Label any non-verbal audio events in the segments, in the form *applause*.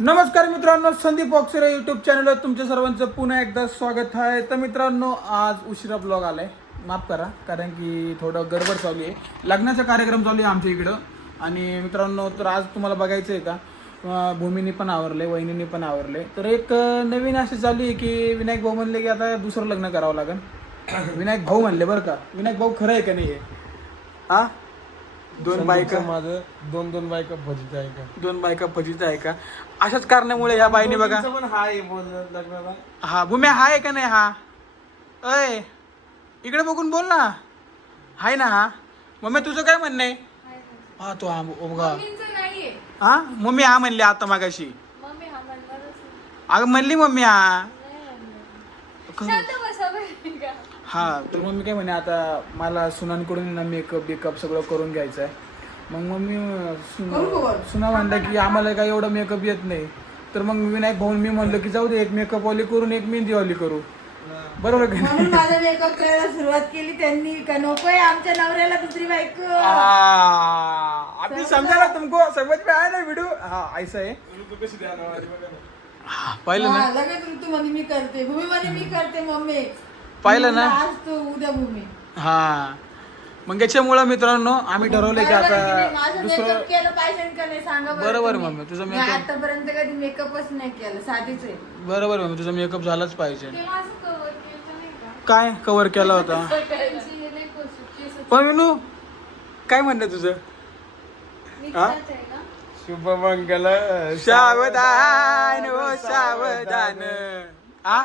नमस्कार मित्रांनो संदीप ऑक्सिरा युट्यूब चॅनलवर तुमच्या सर्वांचं पुन्हा एकदा स्वागत आहे. तर मित्रांनो आज उशिरा ब्लॉग आलाय. माफ करा कारण की थोडं गडबड चालू आहे. लग्नाचा कार्यक्रम चालू आहे आमच्या इकडं. आणि मित्रांनो तर आज तुम्हाला बघायचं आहे का? भूमीनी पण आवरले वहिनीने पण आवरले. तर एक नवीन अशी चालू आहे की विनायक भाऊ म्हणले की आता दुसरं लग्न करावं लागेल. विनायक भाऊ म्हणले बरं का. विनायक भाऊ खरं आहे का नाही हे? हा दोन बायका. माझं दोन दोन बायका भजीत आहे का? दोन बायका फजित आहे का? अशाच कारणामुळे ह्या बाईने बघा पण हाय बोलणं लग्नाला. हा भूम्या हाय का नाही हा? अय इकडे बघून बोल ना. हाय ना हा? मम्मी तुझं काय म्हणणं आहे? हा तो हा बघा हा? मम्मी हा म्हणली आता मागाशी. हा. अगं म्हणली मम्मी हा नाही म्हणणार. खरं. शांत बसा बरं का. हा तर मम्मी काय म्हणे आता मला सुनांकडून ना मेकअप बिकअप सगळं करून घ्यायचं आहे. मग मम्मी अं, सुन- सुना म्हणलं की आम्हाला काही एवढं मेकअप येत नाही. तर मग विनायक भाऊन मी म्हणलं की जाऊ दे एक मेकअप वाली करून एक मेहंदीवाली करू. बरोबर का नाही? म्हणून माझा मेकअप करायला सुरुवात केली. त्यांनी का नकोय आमच्या नवऱ्याला दुसरी बायको. आ, अभी समझा ना तुमको समझ में आया ना वीडियो हाँ ऐसा है तू कशी द्या ना हाँ, पाहिलं ना? हा, लगेच ऋतू म्हणे मी करते. भूमी म्हणे मी करते मम्मी. पाहिलं ना? म्हणलं, आज तू उद्या भूमी. हा. मग याच्यामुळं मित्रांनो आम्ही ठरवलं की बरोबर की नाही? आता माझं दुसरं मेकअप केलं पाहिजे का नाही? सांगा बरं बरोबर तुम्ही. मम्मी, तुझं मी makeup- आतापर्यंत कधी मेकअपच नाही केलं साधीच आहे. बरोबर मग तुझा मेकअप झालाच पाहिजे. ते माझं cover केलं नाही का? काय कव्हर केला होता? *laughs* त्यांची हे पण विनू काय म्हणणं तुझं? निघतात आहे. शुभमंगल सावधान ओ सावधान. हा?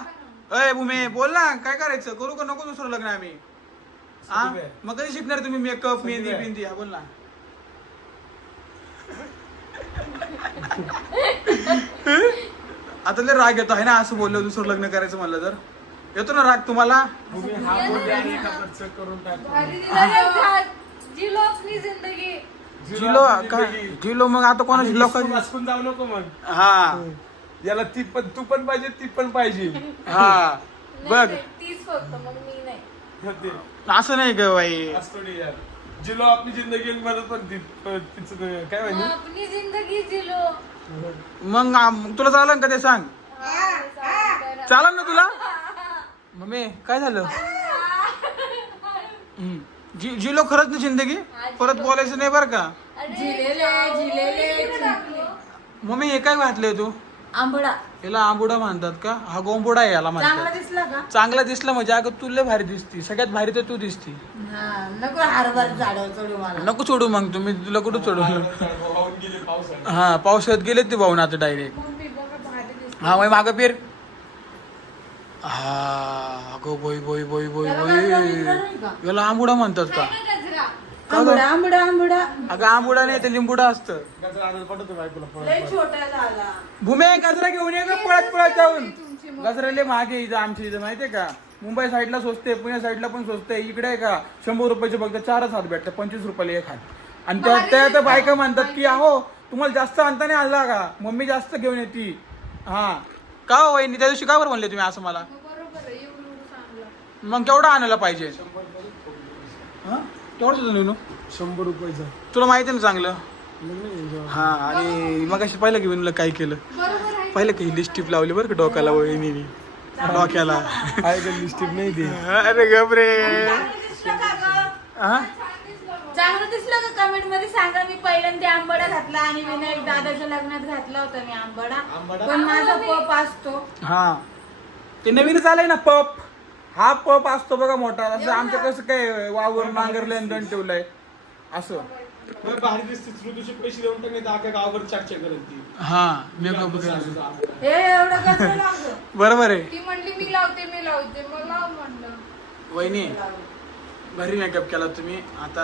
अय भूमे बोल ना काय करायचं? करू का नको दुसरं लग्न आम्ही? हा. मग कधी शिकणार तुम्ही मेकअप मेहंदी. बिंदी? हा बोल ना. आता लय राग येतो आहे ना असं बोललो दुसरं लग्न करायचं म्हणलं तर? येतो ना राग तुम्हाला? तुम्ही हा बोलले आणि एका खर्च करून टाकतो भारी दिलं रे झाड. जी लो अपनी जिंदगी जिलो काय जिलो मग आता कोणाची लोकांची वाचकून जाऊ नको मग. हा. याला ती पण तू पण पाहिजे ती पण पाहिजे. हा बघ. तीच फक्त मग मी नाही. ते. असं नाही ग बाई. यार. जिलो आपली जिंदगी म्हणत पण ती तिचं काय मग म्हणजे अपनी जिंदगी जिलो. मग आम- तुला चालेल का ते सांग. चालेल ना तुला? मम्मी काय झालं? हम्म. जी जिलो खरंच ना जिंदगी? परत बोलायचं नाही बरं का? अरे, जिलेले जिलेले मम्मी हे काय घातलंय तू? आंबडा. याला आंबुडा म्हणतात का? हा गोंबुडा आहे याला चांगला म्हणतात दिसला का? चांगला दिसला म्हणजे अगं तू लय भारी दिसती. सगळ्यात भारी तर तू दिसती. हा नको हारभर चढू मला. नको सोडू मग तुम्ही तुला कुठं सोडू गेले हा पावसाळ्यात गेलेत ते भाऊन आता डायरेक्ट मम्मी बघा भारी दिसते. हा मग मागं फिर. हा अगो बोई बोई बोई बोई त्याला बोई. गजरा बिजरा नाही का? याला आंबुडा म्हणतात का? आंबडा आंबडा. अगं आंबुडा नाही ते लिंबुडा असतं. लय. छोटा झाला. भूमे गजरा घेऊन ये ग पळत पळत जाऊन. गजराले महागे इथं आमच्या इथं माहितीये का? मुंबई साईडला स्वस्त आहे पुणे साईडला पण स्वस्त आहे. इकडे आहे का? शंभर रुपयाचे फक्त चारच हात भेटतात पंचवीस रुपयाला एक हात. आणि त्या त्या त्या बायका म्हणतात की अहो तुम्हाला जास्त आणता नाही आला का? मम्मी जास्त घेऊन येते. हा. का हो वहिनी त्या दिवशी का बरं म्हणले तुम्ही असं मला? मग मग केवढा आणायला पाहिजे? हा? केवढं तुझं लिहून शंभर रुपयाचा तुला माहिती आहे ना चांगलं. हा आणि मग अशी पाहिलं की विनूला काय केलं? बरोबर आहे. पाहिलं की लिस्टिप लावली बरं का डोक्याला वहिनीने डोक्याला. लिस्टिप नाही ते अरे गबरे चांगलं दिसलं का गं? हा चांगलं दिसलं का कमेंटमध्ये? सांगा मी पहिल्यांदा आंबडा घातला आणि विनायक दादाच्या लग्नात घातला होता मी आंबडा. पण माझा पप असतो. हा. ते नवीनच आलंय ना पप हा पप असतो बघा मोठा. असं आमचं कसं काय वावर नांगरलंय आणि ठेवलंय. असं. लय भारी दिसते ऋतूचे पैसे देऊन टाकले तर अख्या गावावर चर्चा करेल ती हा मेकअप हे एवढं कसं लावलं *laughs* बरोबर आहे. ती म्हणली मी लावते मी लावते. मग लाव म्हणलं. वहिनी घरी मेकअप केला तुम्ही. आता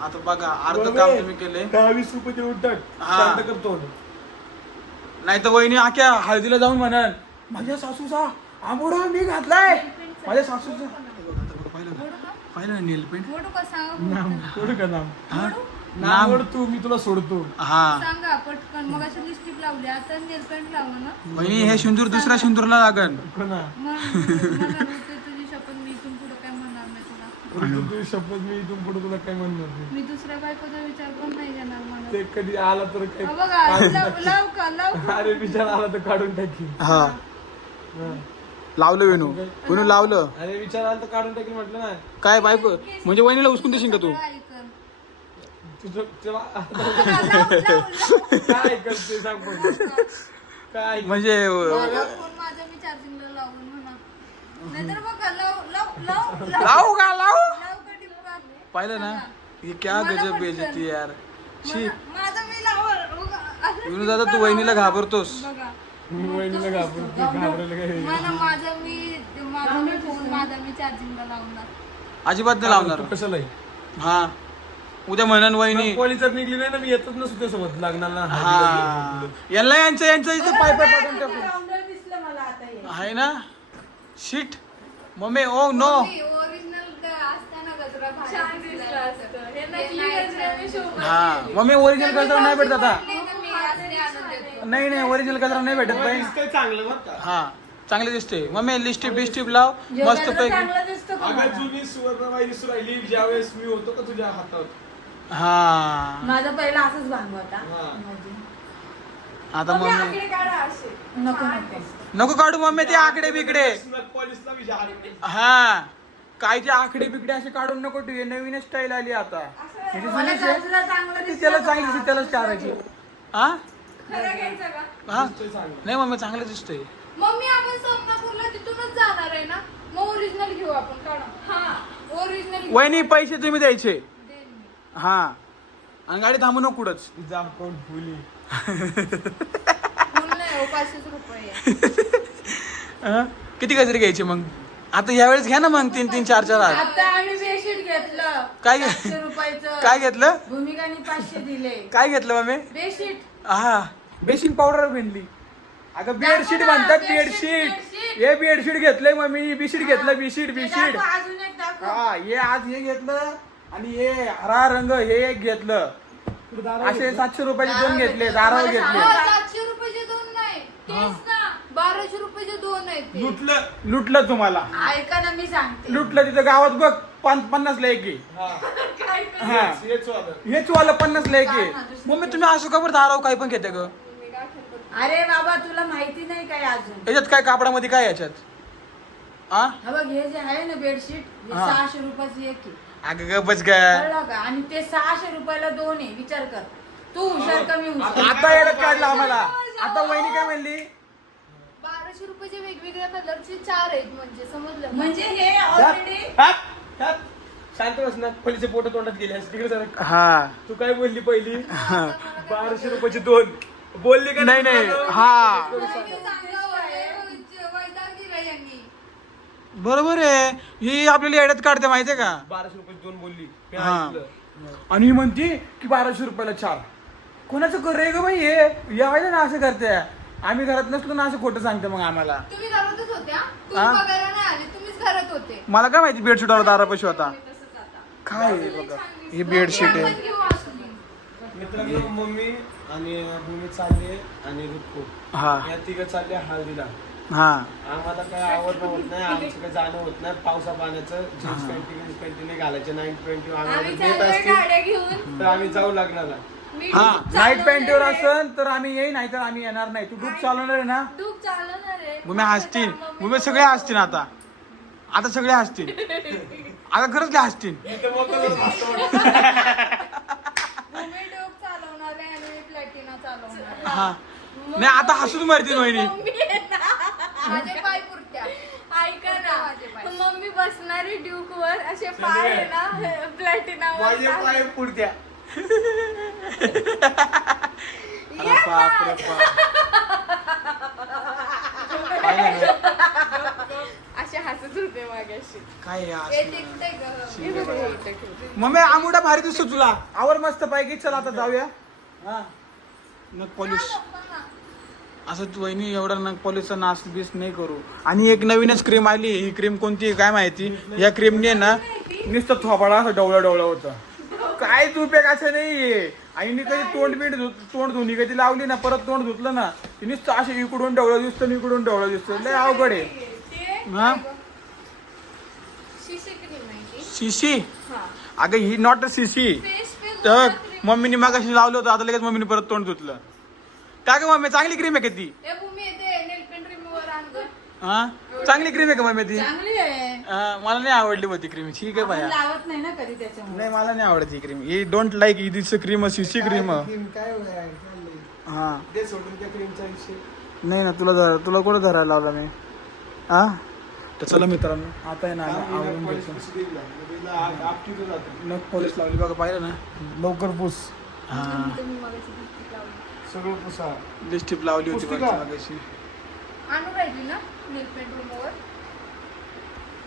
आता बघा अर्ध काम तुम्ही केले. दहा वीस रुपये देऊन टाक हा. शांत करतो नाही तर वहिनी आख्या हळदीला जाऊन म्हणाल माझ्या सासूचा आंबोडा मी घातलाय. माझ्या सासूचा पाहिलं पाहिलं ना नेल पेंट? मोठं का सांगा सोड का नाम? हा? नाम नाम. ओढ तू मी तुला सोडतो. हा. सांगा पटकन मग असं लिपस्टिक लावली आता नेल पेंट लावा ना. वहिनी हे सिंदूर दुसऱ्या सिंदूरला लागन. कोणा मग म्हणणार होते तुझी शपथ मी इथून पुढे काय म्हणणार नाही तुला. तुझी शपथ मी इथून पुढे तुला काय म्हणणार नाही. मी दुसऱ्या बायकोचा विचार पण नाही घेणार मला. ते कधी आला तर हा काय बघा लव लव का लव का? अरे विचार आला तर काढून टाकी हा. हा. लावलं वेणू वेणू लावलं. अरे विचार आला तर काढून टाकी म्हटलं ना. काय बायको? म्हणजे वहिनीला उचकून देशील का तू. तुझं. *laughs* काय करते सांग पण. काय? म्हणजे माझा फोन माझा मी चार्जिंगला लावून म्हणा. नाहीतर बघा लव लव लव लव. लावू का? लावू? लव का टिपका? पाहिलं ना? हे क्या गजब बेजती यार. शी. मला- माझा मी लावल. बघा. असं विनू दादा तू वहिनीला घाबरतोस. बघा. मी वहिनीला घाबरतो घाबरायला काय मला माझा मी माझा मी फोन माझा मी चार्जिंगला लावणार. अजिबात नाही लावणार. कशाला? हा. उद्या म्हणन वहिनी. पोलीस जर निघली नाही ना मी येतच नसतो त्यासोबत. लग्नाला हा यांना यांचं यांचं इथं पाय पाय पाठवून टाकू राऊंडर दिसलं मला आता हे. आहे ना? Shit mummy oh no original असताना गजरा छान दिसलं असतं. हे नकली गजरा मी शोभत हा. मम्मी ओरिजिनल गजरा नाही भेटत आता मी असले आणून देतो नाही नाही ओरिजिनल गजरा नाही भेटत बाई. चांगलं बरं का? हा चांगले दिसते मम्मी लिस्टिप बिस्टिप लाव मस्त पैकी. चांगला दिसतो का अगं मला? जुनी सुरू राहिली. ज्यावेळेस मी होतो का तुझ्या हातात? हा. माझा पहिला असंच भांग होता. हा. म्हणजे. आता मम्मी नको नको. नको काढू मम्मी ते आकडे बिकडे. पोलिसला हा. काय जे आकडे बिकडे असे काढून नको ठेवू नवीन स्टाईल आली आता. मला जुनीच आहे. गजरा चांगला ती दिसतो त्याला का चांगली? दिसते, त्यालाच चारायची. हा? खरं घ्यायचं का? हा? चांगलं नाही मम्मी चांगलं दिसतंय. मम्मी आपण समनापूरला तिथूनच जाणार आहे ना? मग ओरिजिनल घेऊ आपण काढा हा ओरिजिनल वहिनी पैसे तुम्ही द्यायचे. हा. आणि गाडी थांबू नको कुठंच. तुझा अकाउंट फुली नाही हो पाचशेच रुपये आहे. हा? किती गजरे घ्यायचे मग? आता यावेळेस घ्या ना मग तीन तीन चार चार. आता आम्ही बेडशीट घेतलं. काय घे- रुपयाचं. काय घेतलं? भूमिकाने पाचशे दिले. काय घेतलं मम्मी? बेडशीट. हा. बेसिंग पावडर भेटली अगं बेडशीट म्हणतात बेडशीट. हे बेडशीट घेतलंय मम्मी बिशीट घेतलं बिशीट बिशीट दाखव, अजून एक दाखव. हा हे आज हे घेतलं आणि हे हरा रंग हे एक घेतलं. असे सातशे रुपयाचे दोन घेतले दारावर घेतले. सातशे रुपयाचे दोन नाही. तेच ना बाराशे रुपयाचे दोन आहेत ते. लुटलं लुटलं तुम्हाला. ऐका ना मी सांगते. लुटलं तिथं गावात बघ पाच पन्नासला एक आहे. काय कर- हा. हेच वालं. हेच वाला पन्नासला एक आहे. मम्मी तुम्ही असं का बरं दारावर काय पण घेते ग? अरे बाबा तुला माहिती नाही काय अजून? याच्यात काय कापडामध्ये काय याच्यात? हा हा बघ हे जे आहे ना बेडशीट हे हा. सहाशे रुपयाची एक आहे. अगं ग बस ग. कळलं का? आणि ते सहाशे रुपयाला दोन आहे. विचार कर. तू हुशार कमी हुशार. आता येडत काढलं आम्हाला. आता वहिनी काय म्हणली? बाराशे रुपयाचे वेगवेगळ्या कलरचे चार आहेत म्हणजे समजलं? म्हणजे हे ऑलरेडी. शांत बस ना. पहिलीचे पोट तोंडात गेले असते. तिकडे जरा हा. तू काय बोलली पहिली? बाराशे रुपयाचे दोन. बोलली का नाही नाही हा. होते. बरोबर आहे. ही आपल्याला येड्यात काढते माहितीये का? बाराशे रुपयाचे दोन बोलली. मी हा. ऐकलं. आणि ही म्हणती की बाराशे रुपयाला चार. कोणाचं कर रे ग बाई हे? यावायला ना असं करते. आम्ही घरात नसलो ना असं खोटं सांगते मग आम्हाला. तुम्ही घरातच होत्या? तुम्ही हा? बघायला नाही आले तुम्हीच घरात होते. मला काय माहिती बेडशीट आला दारापाशी होता. तसंच आता. काय बघा? हे बेडशीट आहे. आपण घेऊ असं नाही. मित्रांनो मम्मी आणि भूमी चालले आणि रुक्कू हा. या तिघं चालले हळदीला. हा. आम्हाला काय आवडणं होत नाही आमचं काही जाणं होत नाही पावसा पाण्याचं जीन्स पॅन्टी जीन्स नाही घालायचे नाईन ट्वेंटी आम्ही चाललोय असतील. घेऊन. तर आम्ही जाऊ लागणार मी हा डूब नाईट चालवणार पॅन्टवर आहे. असन तर आम्ही येई नाही तर आम्ही येणार नाही. तू डूब चालवणार आहे ना? डूब चालवणार आहे. भूमी हसतील. भूमी सगळे हसतील आता. आता सगळे हसतील. *laughs* आता खरंच काय हसतील *laughs* भूमी डूब चालवणार आहे आणि मी प्लॅटिना चालवणार आहे. हा. नाही आता हसून मारतील वहिनी. मम्मी आहे ना. माझे पाय पुरत्या. ऐका ना. मम्मी बसणारी ड्यूक वर असे पाय आहे ना प्लॅटिना माझे पाय *laughs* बाप रे? असे हसत होते मागाशी. काय. मम्मी आंबुडा भारी दिसतो तुला. आवर मस्त पैकी. चल आता जाऊया. हा. नग पॉलिश असं तू वहिनी एवढा नग पॉलिशचा नाश बीस नाही करू. आणि एक नवीनच क्रीम आली ही क्रीम कोणती आहे काय माहिती? या क्रीमने ना नुसतं थोपाडा असं डवळं डवळं होतं. काय उपयोग असं नाहीये आईने कधी तोंड बीड धुत तोंड धुनी कधी लावली ना परत तोंड धुतलं ना ती नुसतं असं इकडून डवळं दिसतं आणि इकडून डवळं दिसतं. लय अवघड आहे. हा? शिशी अगं ही नॉट अ शिशी. तर मम्मीने मागाशी लावलं होतं आता लगेच मम्मीने परत तोंड धुतलं. का ग मम्मी चांगली क्रीम आहे का ती? ए भूमी येते नेल पेंट रिमूव्हर आण गं. हा? चांगली क्रीम आहे का मम्मी ती? चांगली आहे. हा, मला नाही आवडली होती क्रीम ठीक आहे बाया. लावत नाही ना कधी त्याच्यामुळे. नाही मला नाही आवडत ही क्रीम ही डोंट लाईक ही दिस क्रीम शिशी क्रीम क्रीम काय होणार आहे? चाललंय. हा. दे सोडून त्या क्रीमचा विषय. नाही ना तुला धर तुला कुठं धरायला लावला मी? हा? तर चला मित्रांनो आता आहे ना आम्ही आवरून पॉलिश पॉलिश लावली. बघा पाहिलं ना? लवकर पुस. हा. सगळं पुसा. लिपस्टिक लावली होती बघा का? मागाशी. आणून राहिली ना? नेल पेंट रिमूव्हर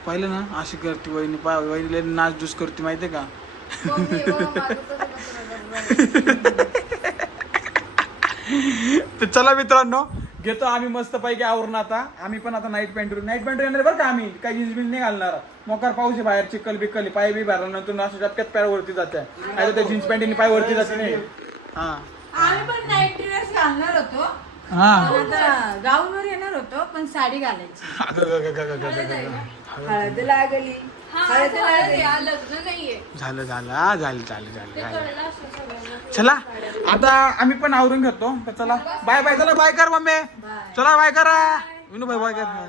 पाहिलं ना? अशी करते वहिनी. पाय वहिनीला नाच डूस करते का? हो, तसं नसतं *laughs* राहिलं. तर चला मित्रांनो घेतो आम्ही मस्त पैकी आवरून आता. आम्ही पण आता नाईट पॅन्ट नाईट पॅन्ट येणार बरं का आम्ही? काही जीन्स बिन्स नाही घालणार. मोकार पाऊस आहे बाहेर चिकल बिकल पाय बी भरल्यानंतर नंतर असं टपक्यात पाय वरती जाते. नाही तर त्या जीन्स पॅन्टनी पाय वरती जाते नाही. हा आम्ही पण नाईट ड्रेस घालणार होतो. हा. गाऊन वर येणार होतो पण साडी घालायची. हळद लागली. हळद असं हळद आहे, लागली लग्न नाहीये. झालं झालं. हा, झालं झालं झालं झालं. कळलं असं सगळ्यांना. चला आता आम्ही पण आवरून घेतो. तर चला. Bye bye. चला बाय कर मम्मी. चला बाय करा. विनू बाय बाय कर बाय.